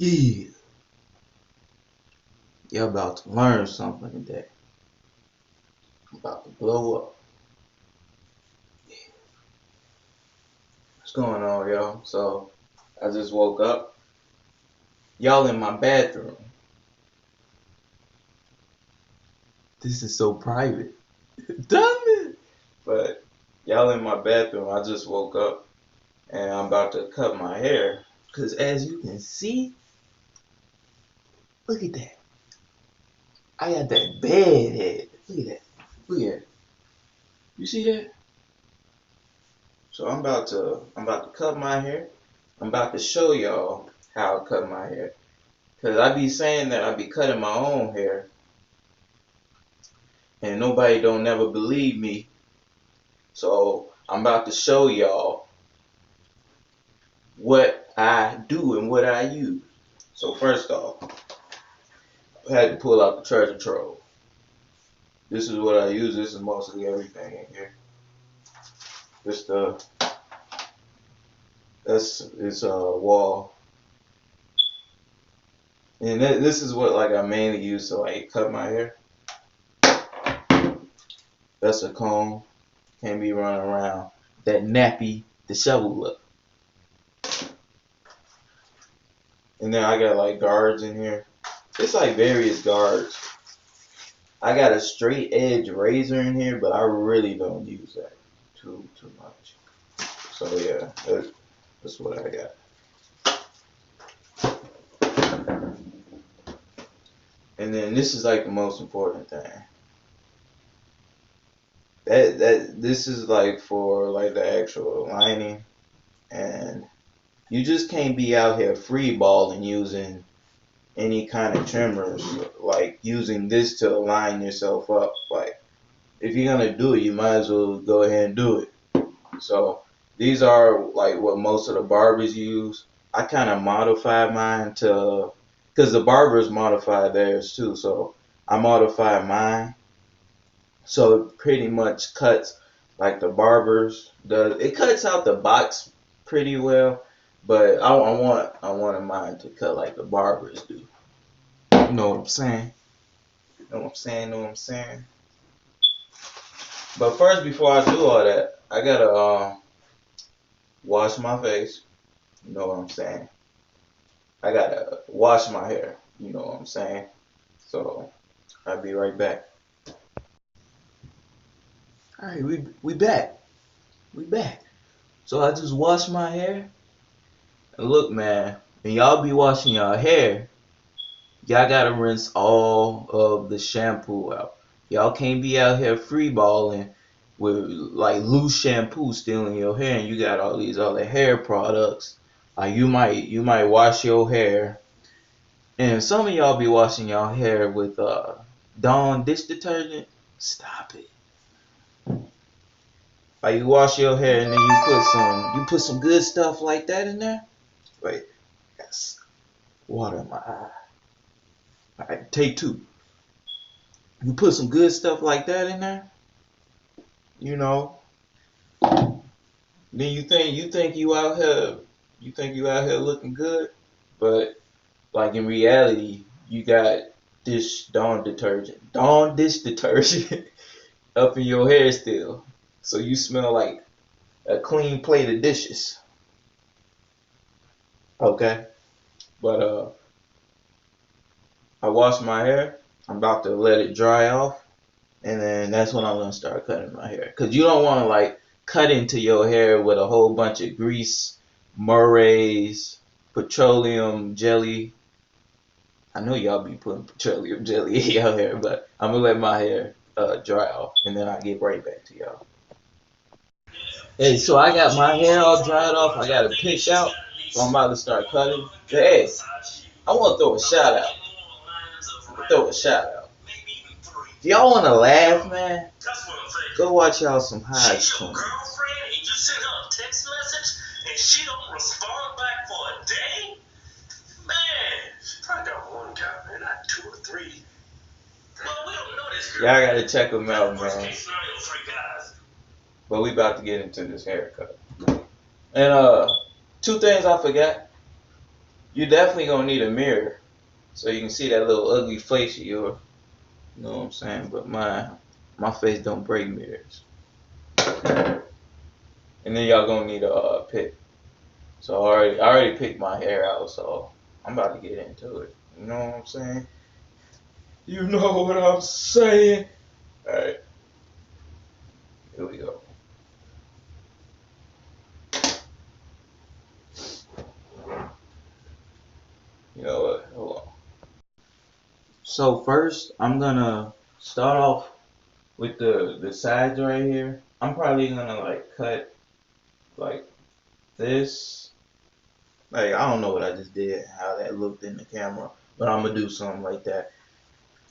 Yeah, you're about to learn something today. I'm about to blow up. What's going on, y'all? So, I just woke up. Y'all in my bathroom. This is so private. Damn it! But, y'all in my bathroom. I just woke up. And I'm about to cut my hair. Because as you can see, look at that. I got that bad head. Look at that. Look at that. You see that? So I'm about to cut my hair. I'm about to show y'all how I cut my hair. Cause I be saying that I be cutting my own hair, and nobody don't never believe me. So I'm about to show y'all what I do and what I use. So first off, I had to pull out the treasure trove. This is what I use. This is mostly everything in here. This the it's a wall, and this is what like I mainly use to like cut my hair. That's a comb. Can't be running around that nappy disheveled look. And then I got like guards in here. It's like various guards. I got a straight edge razor in here, but I really don't use that too much. So yeah, that's what I got. And then this is like the most important thing. That this is like for like the actual lining, and you just can't be out here free balling using any kind of trimmers, like using this to align yourself up. Like if you're gonna do it, you might as well go ahead and do it. So these are like what most of the barbers use. I kind of modified mine to, because the barbers modify theirs too. So I modified mine so it pretty much cuts like the barbers does. It cuts out the box pretty well, but I wanted mine to cut like the barbers do. You know what I'm saying? Know what I'm saying? Know what I'm saying? But first, before I do all that, I gotta wash my face. You know what I'm saying? I gotta wash my hair. You know what I'm saying? So I'll be right back. All right, we back. We back. So I just washed my hair. And look, man, when y'all be washing y'all hair, y'all gotta rinse all of the shampoo out. Y'all can't be out here free balling with like loose shampoo still in your hair, and you got all these other hair products. Like you might wash your hair, and some of y'all be washing y'all hair with Dawn dish detergent. Stop it. Like you wash your hair and then you put some good stuff like that in there. Wait, yes, water in my eye. All right, take two. You put some good stuff like that in there, you know. Then you think you out here looking good, but like in reality, you got Dawn dish detergent up in your hair still, so you smell like a clean plate of dishes. Okay, but I wash my hair. I'm about to let it dry off, and then that's when I'm gonna start cutting my hair. Cause you don't want to like cut into your hair with a whole bunch of grease, Murray's, petroleum jelly. I know y'all be putting petroleum jelly in your hair, but I'm gonna let my hair dry off, and then I'll get right back to y'all. Hey, so I got my hair all dried off. I got it picked out, so I'm about to start cutting. Hey, I want to throw a shout out. Throw a shout out. If y'all want to laugh, man, go watch y'all some Hodge Twins. And you send her a text message and she don't respond back for a day? Man, she probably got one guy, man, not two or three. Well, we don't know this girl. Y'all gotta check them out, man. But we about to get into this haircut. And two things I forgot. You definitely gonna need a mirror so you can see that little ugly face of yours. You know what I'm saying? But my face don't break mirrors. And then y'all gonna need a pick. So I already picked my hair out, so I'm about to get into it. You know what I'm saying? You know what I'm saying? Alright, here we go. You know what? Hold on. So first I'm gonna start off with the sides right here. I'm probably gonna like cut like this. Like I don't know what I just did, how that looked in the camera, but I'm gonna do something like that.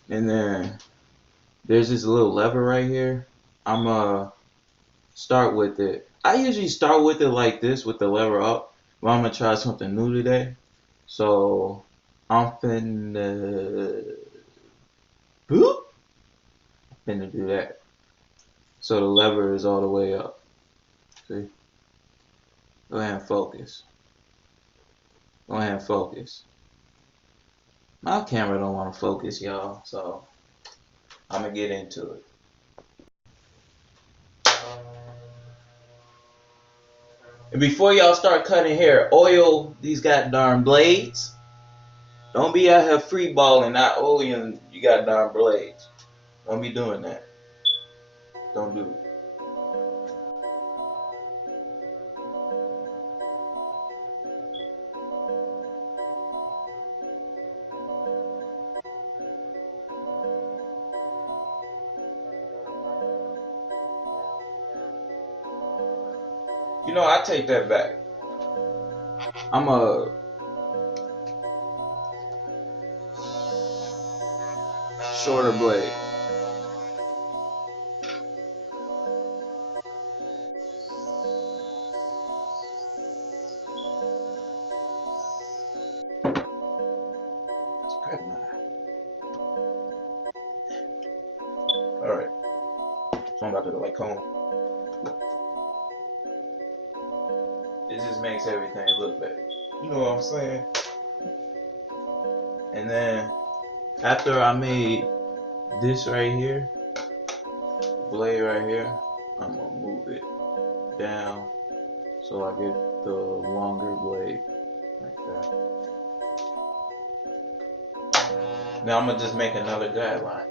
And then there's this little lever right here. I'm gonna start with it. I usually start with it like this with the lever up, but I'm gonna try something new today. So I'm boop, finna do that. So the lever is all the way up. See? Go ahead and focus. Go ahead and focus. My camera don't want to focus, y'all, so I'm gonna get into it. And before y'all start cutting hair, oil these goddamn blades. Don't be out here free balling, not oiling you goddamn blades. Don't be doing that. Don't do it. You know, I take that back. I'm a shorter blade. It's pregnant. Alright, so I'm about to like comb. It just makes everything look better. You know what I'm saying? And then after I made this right here, blade right here, I'm gonna move it down so I get the longer blade like that. Now I'm gonna just make another guideline.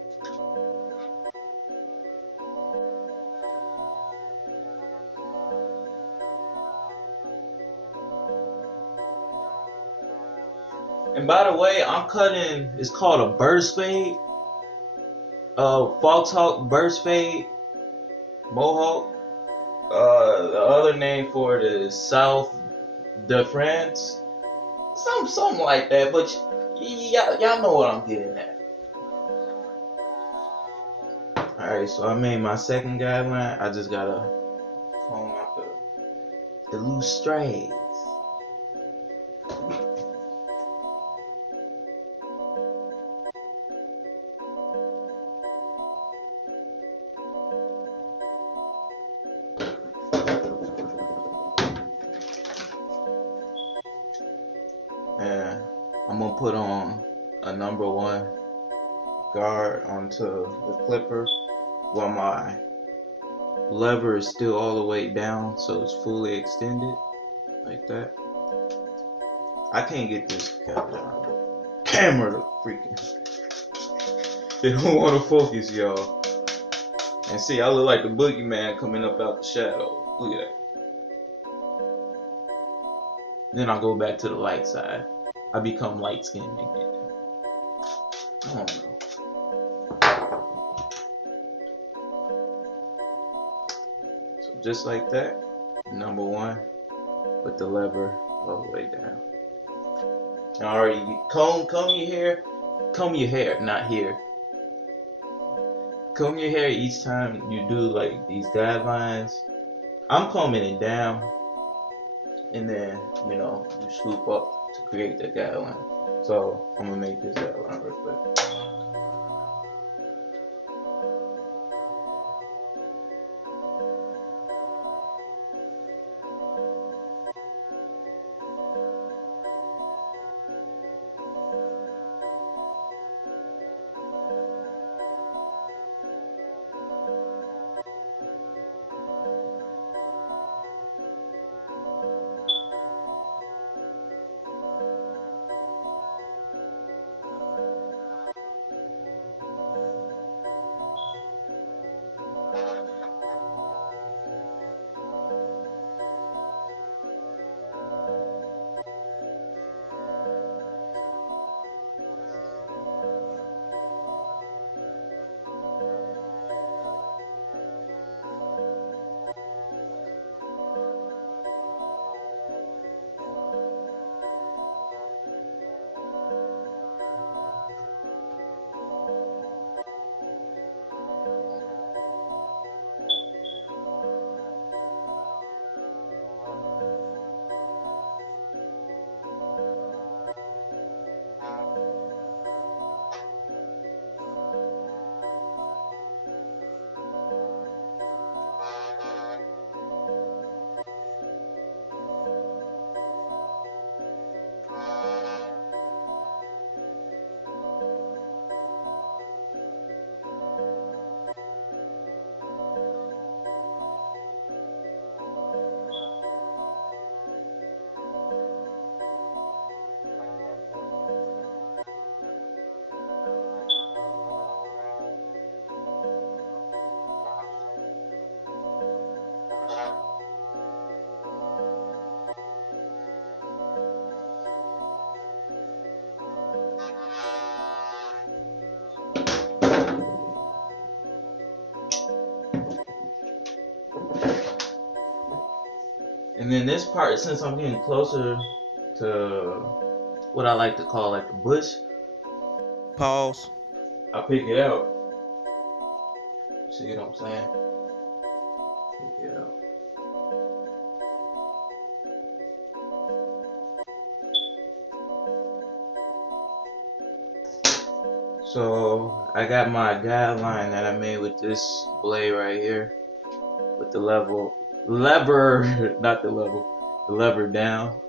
And by the way, I'm cutting, it's called a burst fade. Foxhawk burst fade, Mohawk. The other name for it is South de France. Something like that, but y'all know what I'm getting at. Alright, so I made my second guideline. I just gotta comb out the loose strays. And I'm gonna put on a number one guard onto the clipper while my lever is still all the way down, so it's fully extended like that. I can't get this camera to freaking. They don't want to focus, y'all. And see, I look like the boogeyman coming up out the shadow. Look at that. Then I go back to the light side. I become light skinned again. I don't know. So just like that, number one, with the lever all the way down. And already comb your hair, not here. Comb your hair each time you do like these guidelines. I'm combing it down, and then you swoop up to create the guideline. So I'm gonna make this guideline real quick. And then this part, since I'm getting closer to what I like to call like the bush, pause, I pick it out. See what I'm saying? Pick it out. So I got my guideline that I made with this blade right here, with the lever, not the level, the lever down.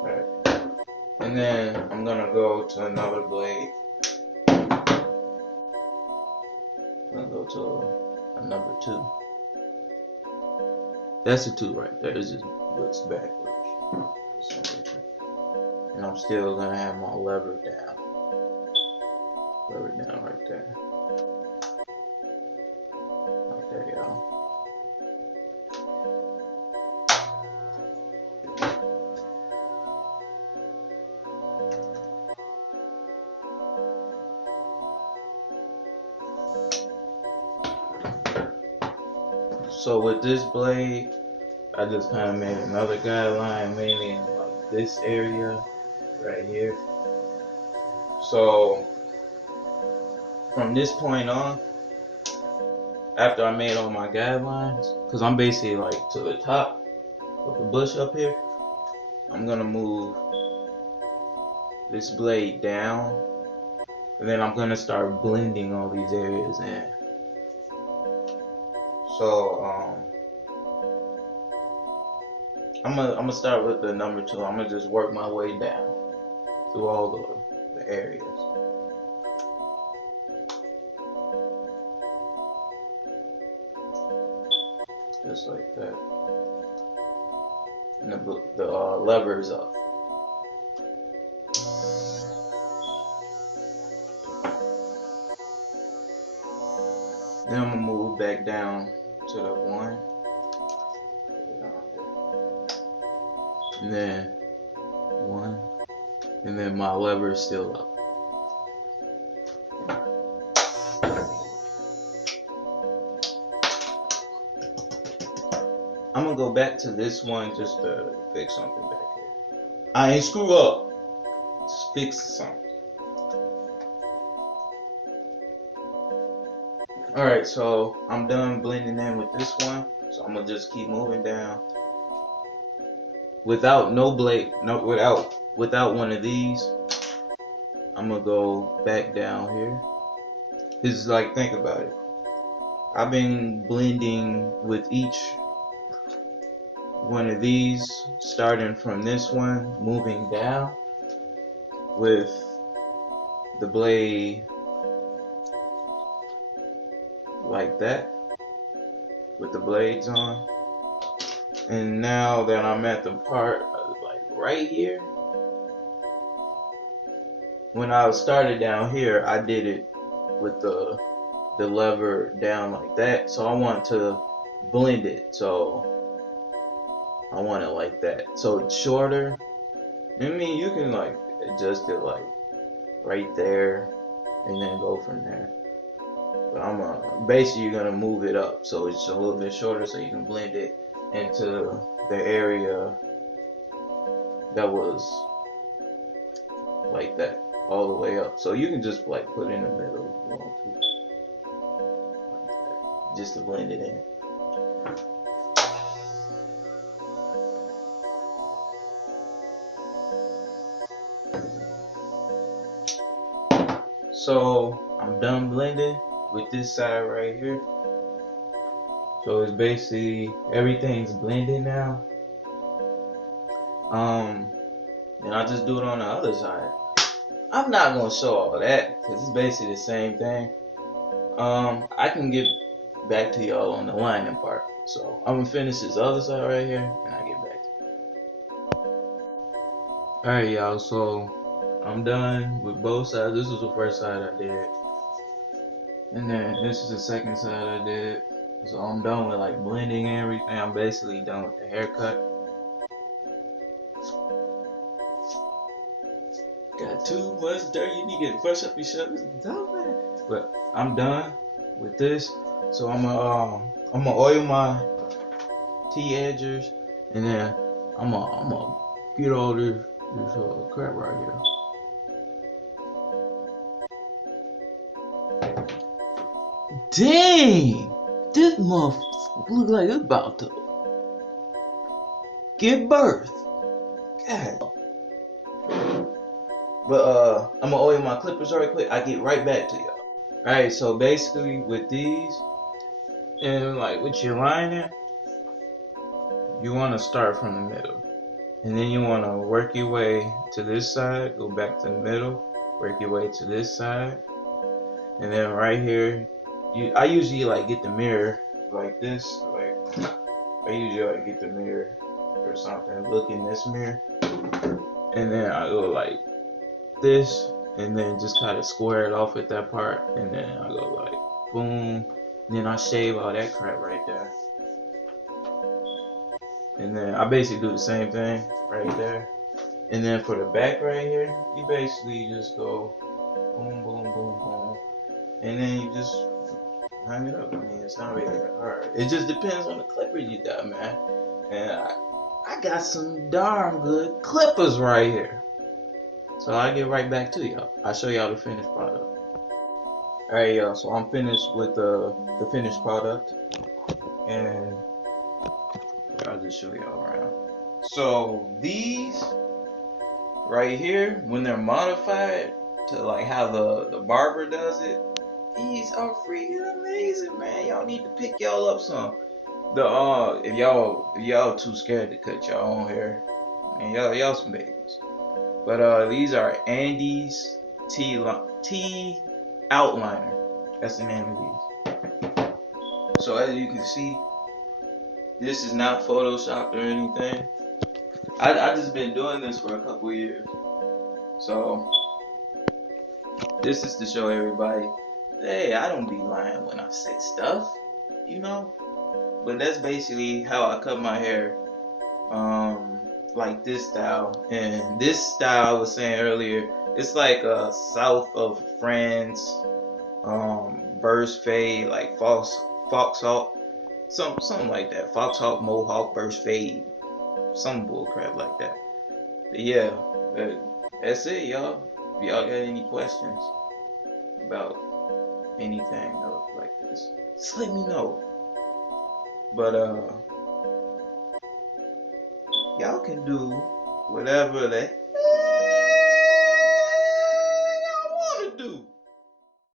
Right. And then I'm gonna go to another blade. I'm gonna go to a number 2. That's a 2 right there. It just looks backwards. And I'm still gonna have my lever down. Lever down right there. Right there, y'all. So with this blade, I just kind of made another guideline, mainly in like this area right here. So from this point on, after I made all my guidelines, because I'm basically like to the top of the bush up here, I'm gonna move this blade down, and then I'm gonna start blending all these areas in. So I'm gonna start with the number 2. I'm gonna just work my way down through all the areas. Just like that. And the lever's up. Then I'm gonna move back down to the 1. And then 1. And then my lever is still up. I'm gonna go back to this one just to fix something back here. I ain't screw up. Just fix something. Alright, so I'm done blending in with this one. So I'm gonna just keep moving down. Without no blade, without one of these, I'm gonna go back down here. This is like, think about it. I've been blending with each one of these, starting from this one, moving down with the blade like that, with the blades on. And now that I'm at the part like right here, when I started down here, I did it with the lever down like that. So I want to blend it. So I want it like that. So it's shorter. I mean, you can like adjust it like right there and then go from there. But I'm basically you're gonna move it up so it's a little bit shorter so you can blend it into the area that was like that all the way up. So you can just like put in the middle if you want to, just to blend it in. So I'm done blending with this side right here. So it's basically everything's blended now. And I'll just do it on the other side. I'm not gonna show all that because it's basically the same thing. I can get back to y'all on the lining part. So I'm gonna finish this other side right here and I get back to you. Alright y'all, so I'm done with both sides. This was the first side I did. And then this is the second side I did. So I'm done with like blending and everything. I'm basically done with the haircut. Got too much dirt, you need to brush up your shoulders. But I'm done. with this. So I'm gonna oil my T-edgers, and then I'm gonna get all this crap right here. Dang! This motherfucker look like it's about to give birth. God. But I'm gonna oil my clippers right quick. I get right back to you. Alright, so basically with these and like with your lining, you wanna start from the middle. And then you wanna work your way to this side, go back to the middle, work your way to this side. And then right here, I usually like get the mirror like this, like I usually like get the mirror or something, look in this mirror, and then I go like this, and then just kind of square it off at that part, and then I go like boom, and then I shave all that crap right there, and then I basically do the same thing right there, and then for the back right here, you basically just go boom, boom, boom, boom, and then you just hang it up. I mean, it's not really that hard. It just depends on the clippers you got, man. And I got some darn good clippers right here. So I'll get right back to y'all. I'll show y'all the finished product. Alright, y'all. So I'm finished with the finished product, and I'll just show y'all around. So these right here, when they're modified to like how the barber does it, these are freaking amazing, man. Y'all need to pick y'all up some. If y'all too scared to cut your own hair, and y'all some babies. But these are Andy's T outliner. That's the name of these. So as you can see, this is not photoshopped or anything. I just been doing this for a couple years. So this is to show everybody, hey, I don't be lying when I say stuff, you know. But that's basically how I cut my hair. Like this style, and this style I was saying earlier, it's like south of France, burst fade, like foxhawk, something like that, foxhawk, mohawk, burst fade, some bullcrap like that. But yeah, that's it, y'all. If y'all got any questions about anything like this, just let me know. But y'all can do whatever the